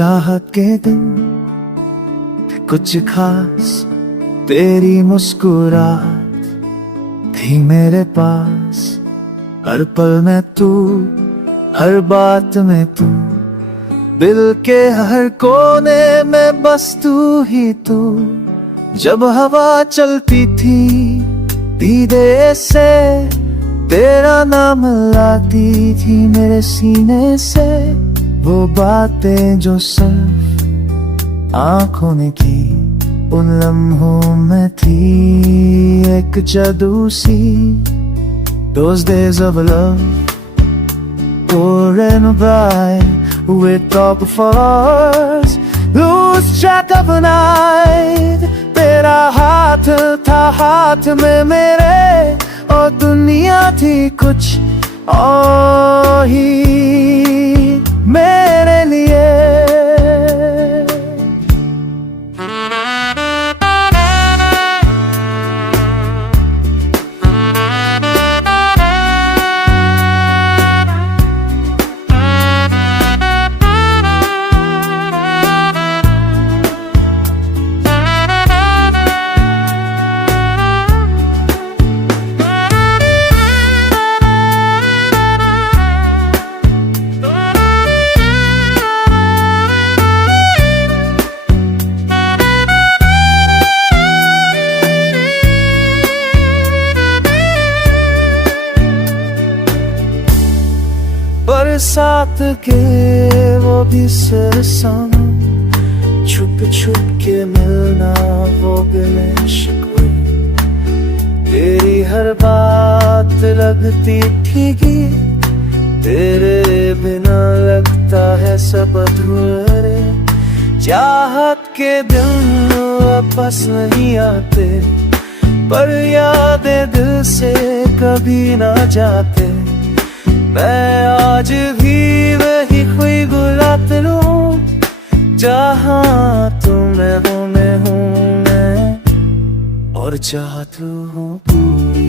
चाहत के दिन कुछ खास, तेरी मुस्कुराहट थी मेरे पास। हर पल में तू, हर बात में तू, दिल के हर कोने में बस तू ही तू। जब हवा चलती थी धीरे से, तेरा नाम लाती थी मेरे सीने से। वो बातें जो सिर्फ आंखों ने की, उन लम्हों में थी एक जादू सी। Those days of love pouring by with top of us, lose track of a night। तेरा हाथ था हाथ में मेरे, और दुनिया थी कुछ और ही मेरे लिए। बरसात के वो भी सरसम, छुप छुप के मिलना वो गिले शिकवे। तेरी हर बात लगती थी कि तेरे बिना लगता है सब अधूरे। चाहत के दिन वापस नहीं आते, पर यादें दिल से कभी ना जाते। मैं आज भी वही कोई गुलाब लूं, जहाँ तुम मैं हूँ मैं, और चाहत हूँ पूरी।